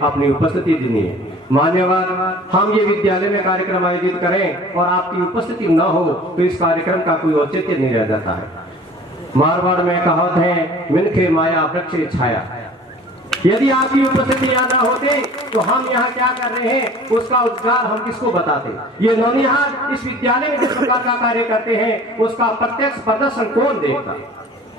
अपनी उपस्थिति दीजिए। मान्यवर, हम ये विद्यालय में कार्यक्रम आयोजित करें और आपकी उपस्थिति न हो तो इस कार्यक्रम का कोई औचित्य नहीं रह जाता है। मारवाड़ में कहावत है, मिनखे माया वृक्ष छाया। यदि आपकी उपस्थिति यहाँ न होते तो हम यहाँ क्या कर रहे हैं उसका उद्गार हम किसको बताते। ये नौनिहाल इस विद्यालय में जिस प्रकार का कार्य करते हैं उसका प्रत्यक्ष प्रदर्शन कौन देखता।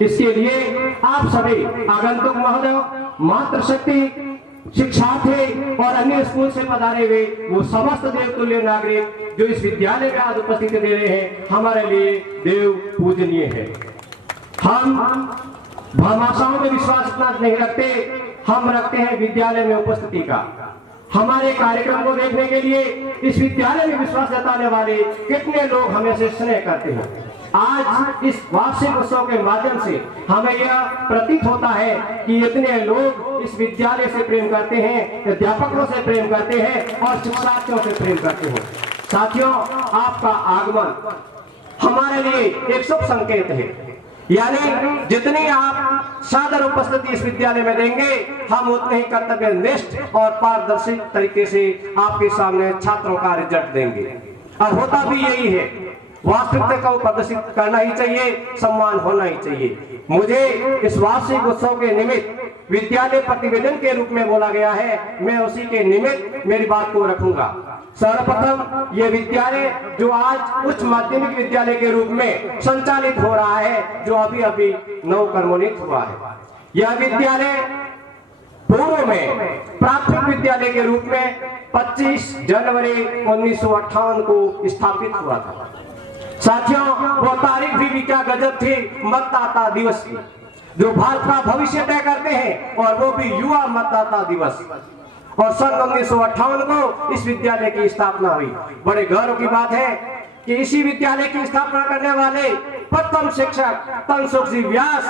इसके लिए आप सभी आगंतुक महोदय, मातृशक्ति, शिक्षार्थी और अन्य स्कूल से पधारे हुए वो समस्त देवतुल्य नागरिक जो इस विद्यालय में आज उपस्थिति दे रहे हैं, हमारे लिए देव पूजनीय है। हम भामाशाओं में विश्वास इतना नहीं रखते, हम रखते हैं विद्यालय में उपस्थिति का। हमारे कार्यक्रम को देखने के लिए इस विद्यालय में विश्वास जताने वाले कितने लोग हमें से स्नेह करते हैं। आज इस वार्षिक उत्सव के माध्यम से हमें यह प्रतीत होता है कि इतने लोग इस विद्यालय से प्रेम करते हैं, अध्यापकों से प्रेम करते हैं और शिक्षार्थियों से प्रेम करते हैं। साथियों, आपका आगमन हमारे लिए एक शुभ संकेत है। यानी जितनी आप सादर उपस्थिति इस विद्यालय में देंगे, हम उतने ही कर्तव्यनिष्ठ और पारदर्शी तरीके से आपके सामने छात्रों का रिजल्ट देंगे। और होता भी यही है, वास्तविकता को प्रदर्शित करना ही चाहिए, सम्मान होना ही चाहिए। मुझे इस वार्षिक उत्सव के निमित्त विद्यालय प्रतिवेदन के रूप में बोला गया है, मैं उसी के निमित्त मेरी बात को रखूंगा। सर्वप्रथम ये विद्यालय जो आज उच्च माध्यमिक विद्यालय के रूप में संचालित हो रहा है, जो अभी अभी नवकर्मोन्वित हुआ है, यह विद्यालय पूर्व में प्राथमिक विद्यालय के रूप में 25 जनवरी 1958 को स्थापित हुआ था। साथियों, वो तारीख भी क्या गजब थी, मतदाता दिवस की, जो भारत का भविष्य तय करते हैं, और वो भी युवा मतदाता दिवस। और सन 1958 को इस विद्यालय की स्थापना हुई। बड़े गौरव की बात है कि इसी विद्यालय की स्थापना करने वाले प्रथम शिक्षक तनसुख जी व्यास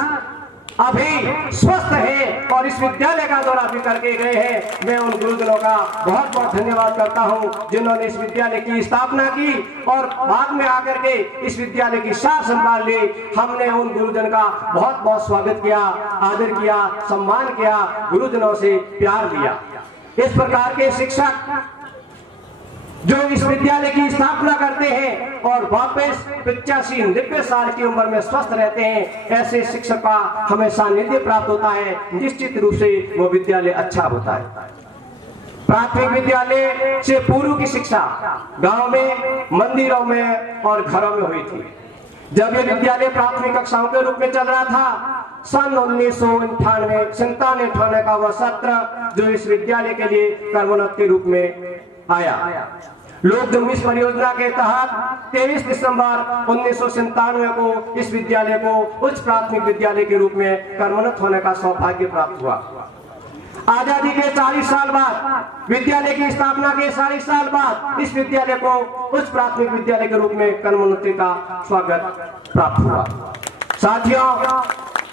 अभी स्वस्थ है और इस विद्यालय का दौरा भी करके गए हैं। मैं उन गुरुजनों का बहुत बहुत धन्यवाद करता हूं जिन्होंने इस विद्यालय की स्थापना की और बाद में आकर के इस विद्यालय की सार संभाल ली। हमने उन गुरुजन का बहुत बहुत स्वागत किया, आदर किया, सम्मान किया, गुरुजनों से प्यार लिया। इस प्रकार के शिक्षक जो इस विद्यालय की स्थापना करते हैं और वापस 85-90 साल की उम्र में स्वस्थ रहते हैं, ऐसे शिक्षक का हमें सानिध्य प्राप्त होता है। निश्चित रूप से वो विद्यालय अच्छा होता है। प्राथमिक विद्यालय से पूर्व की शिक्षा गांव में, मंदिरों में और घरों में हुई थी। जब ये विद्यालय प्राथमिक कक्षाओं के रूप में चल रहा था, सन 1998 का वह सत्र जो इस विद्यालय के लिए कर्मोन्नत के रूप में आया। लोक जुम्बिश परियोजना के तहत 23 दिसंबर 1997 को इस विद्यालय को उच्च प्राथमिक विद्यालय के रूप में कर्मोन्नत होने का सौभाग्य प्राप्त हुआ। आजादी के 40 साल बाद, विद्यालय की स्थापना के 40 साल बाद इस विद्यालय को उच्च प्राथमिक विद्यालय के रूप में कर्मोन्नति का स्वागत प्राप्त हुआ। साथियों,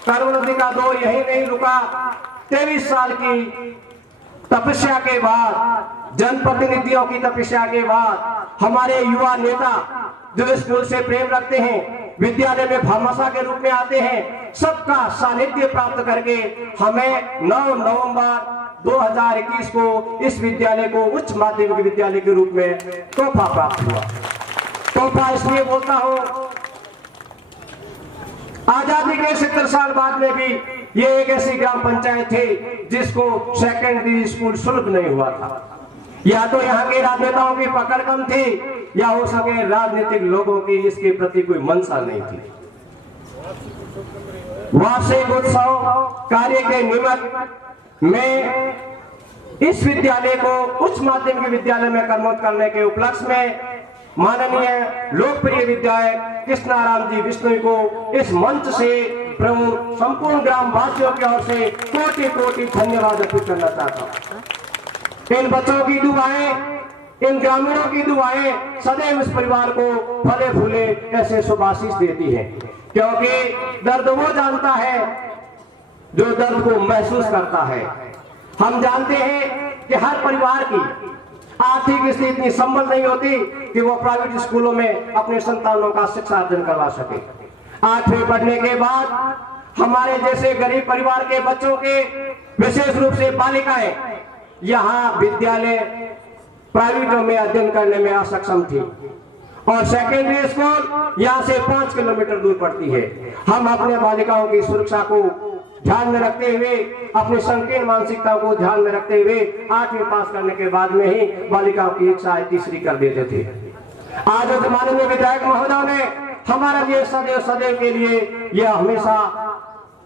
कर्मोन्नति का दौर यही नहीं रुका। 23 साल की तपस्या के बाद, जनप्रतिनिधियों की तपस्या के बाद, हमारे युवा नेता जो स्कूल से प्रेम रखते हैं, विद्यालय में भामाशाह के रूप में आते हैं, सबका सानिध्य प्राप्त करके हमें 9 नवंबर 2021 को इस विद्यालय को उच्च माध्यमिक विद्यालय के रूप में तोहफा प्राप्त हुआ। तोहफा इसलिए बोलता हूं, आजादी के 70 साल बाद में भी ये एक ऐसी ग्राम पंचायत थी जिसको सेकेंडरी स्कूल शुल्क नहीं हुआ था। या तो यहाँ के राजनेताओं की पकड़ कम थी, या हो सके राजनीतिक लोगों की इसके प्रति कोई मंशा नहीं थी। वार्षिक उत्सव कार्य के निमित्त में इस विद्यालय को उच्च माध्यमिक विद्यालय में कर्मोन्नत करने के उपलक्ष्य में माननीय लोकप्रिय विधायक कृष्णाराम जी बिश्नोई को इस मंच से प्रमुख संपूर्ण ग्राम वासियों की ओर से कोटि कोटि धन्यवाद अर्पित करना चाहता हूँ। इन बच्चों की दुआएं, इन ग्रामीणों की दुआएं सदैव इस परिवार को फले फूले ऐसे शुभाशीष देती है, क्योंकि दर्द वो जानता है जो दर्द को महसूस करता है। हम जानते हैं कि हर परिवार की आर्थिक स्थिति इतनी संबल नहीं होती कि वो प्राइवेट स्कूलों में अपने संतानों का शिक्षा अर्जन करवा सके। 8वीं पढ़ने के बाद हमारे जैसे गरीब परिवार के बच्चों के, विशेष रूप से बालिकाएं, यहाँ विद्यालय प्राइवेटों में अध्ययन करने में असक्षम थी और सेकेंडरी स्कूल यहाँ से 5 किलोमीटर दूर पड़ती है। हम अपने बालिकाओं की सुरक्षा को ध्यान में रखते हुए, अपनी संकीर्ण मानसिकता को ध्यान में रखते हुए 8वीं पास करने के बाद में ही बालिकाओं की इच्छा तीसरी कर देते थे। आज माननीय विधायक महोदय ने हमारे लिए सदैव सदैव के लिए यह हमेशा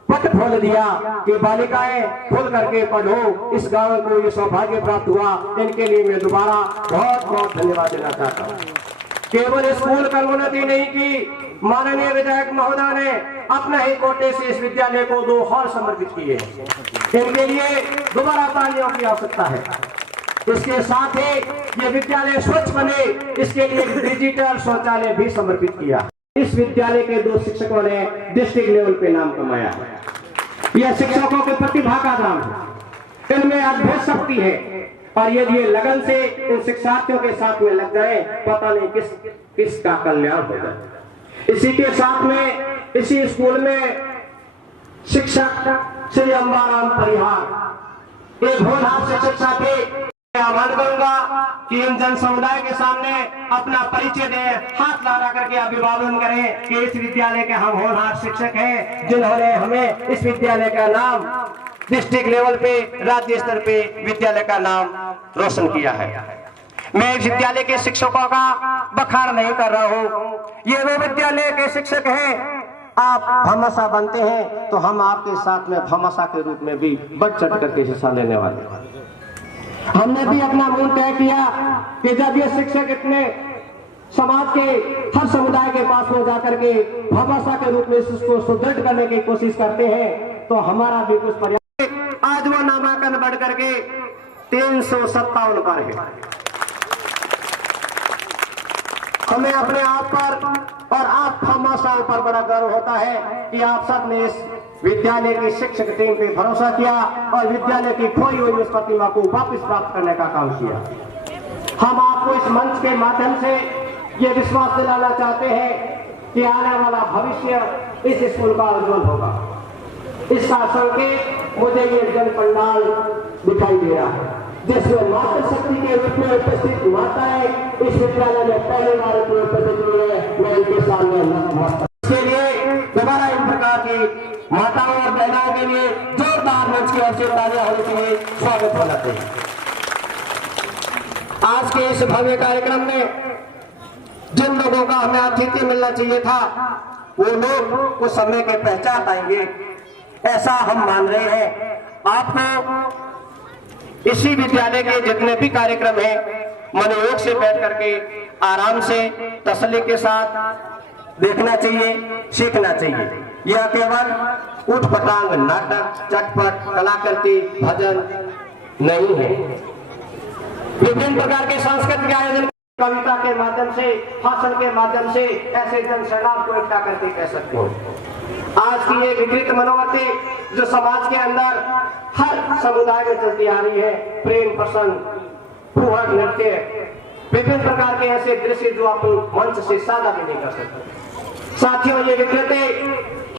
पट खोल दिया कि बालिकाएं खुल करके पढ़ो। इस गांव को ये सौभाग्य प्राप्त हुआ, इनके लिए मैं दोबारा बहुत बहुत धन्यवाद देना चाहता हूँ। केवल स्कूल का उन्नति नहीं की, माननीय विधायक महोदय ने अपने ही कोटे से इस विद्यालय को 2 हॉल समर्पित किए। इनके लिए दोबारा तालियों की आवश्यकता है। इसके साथ ही ये विद्यालय स्वच्छ बने, इसके लिए डिजिटल शौचालय भी समर्पित किया। इस विद्यालय के 2 शिक्षकों ने डिस्ट्रिक्ट लेवल पे नाम कमाया है। यह शिक्षकों की प्रतिभा का नाम है, इनमें अद्भुत शक्ति है और यदि ये लगन से इन शिक्षार्थियों के साथ में लग जाए, पता नहीं किसका कल्याण होगा। इसी के साथ में इसी स्कूल में शिक्षक श्री अंबाराम परिहार एक होनहार से शिक्षा थे। आह्वान करूंगा कि इन जन समुदाय के सामने अपना परिचय दें, हाथ लगा करके अभिवादन करें कि इस विद्यालय के हम होनहार शिक्षक हैं, जिन्होंने हमें इस विद्यालय का नाम डिस्ट्रिक्ट लेवल पे, राज्य स्तर पे विद्यालय का नाम रोशन किया है। मैं इस विद्यालय के शिक्षकों का बखान नहीं कर रहा हूँ, ये वो विद्यालय के शिक्षक हैं। आप भामाशाह बनते हैं तो हम आपके साथ में भामाशाह के रूप में भी बढ़ चढ़ करके हिस्सा लेने वाले। हमने भी अपना मूल तय किया कि जब ये शिक्षक इतने समाज के हर समुदाय के पास में जाकर के भामाशाह के रूप में इसको सुदृढ़ करने की कोशिश करते हैं तो हमारा भी कुछ प्रयास। आज वो नामांकन बढ़ करके 357 पर है। हमें अपने आप पर और आप भामाशाह पर बड़ा गर्व होता है कि आप सब ने इस विद्यालय की शिक्षक टीम पे भरोसा किया और विद्यालय की खोई हुई उस प्रतिमा को वापस प्राप्त करने का काम किया। हम आपको इस मंच के माध्यम से ये विश्वास दिलाना चाहते हैं कि आने वाला भविष्य इस स्कूल का उज्जवल होगा। इसका संकेत मुझे ये जन पंडाल दिखाई दे रहा है, जिसमें मातृशक्ति के रूप में उपस्थित माताएं इस विद्यालय में पहली बार उपस्थित हुई है। मैं इनके सामने इसके लिए दोबारा इन प्रकार की माताओं और बहनों के लिए जोरदार मंच की ओर से तालियां होनी चाहिए, स्वागत होना चाहिए। आज के इस भव्य कार्यक्रम में जिन लोगों का हमें आतिथ्य मिलना चाहिए था, वो लोग उस समय के पहचान पाएंगे, ऐसा हम मान रहे हैं। आपको इसी विद्यालय के जितने भी कार्यक्रम हैं, मनोयोग से बैठ करके आराम से तसल्ली के साथ देखना चाहिए, सीखना चाहिए। यह केवल उठ पटांग नाटक, चटपट कलाकृति, भजन नहीं है। विभिन्न प्रकार के सांस्कृतिक आयोजन, कविता के माध्यम से, भाषण के माध्यम से ऐसे जन सैलाब को इकट्ठा करके कह सकते हैं। आज की ये विकृत मनोवृत्ति जो समाज के अंदर हर समुदाय में चलती आ रही है, प्रेम प्रसंग, फुहड़ नृत्य, विभिन्न प्रकार के ऐसे दृश्य जो आप मंच से साझा भी नहीं कर सकते। साथियों, ये विकृति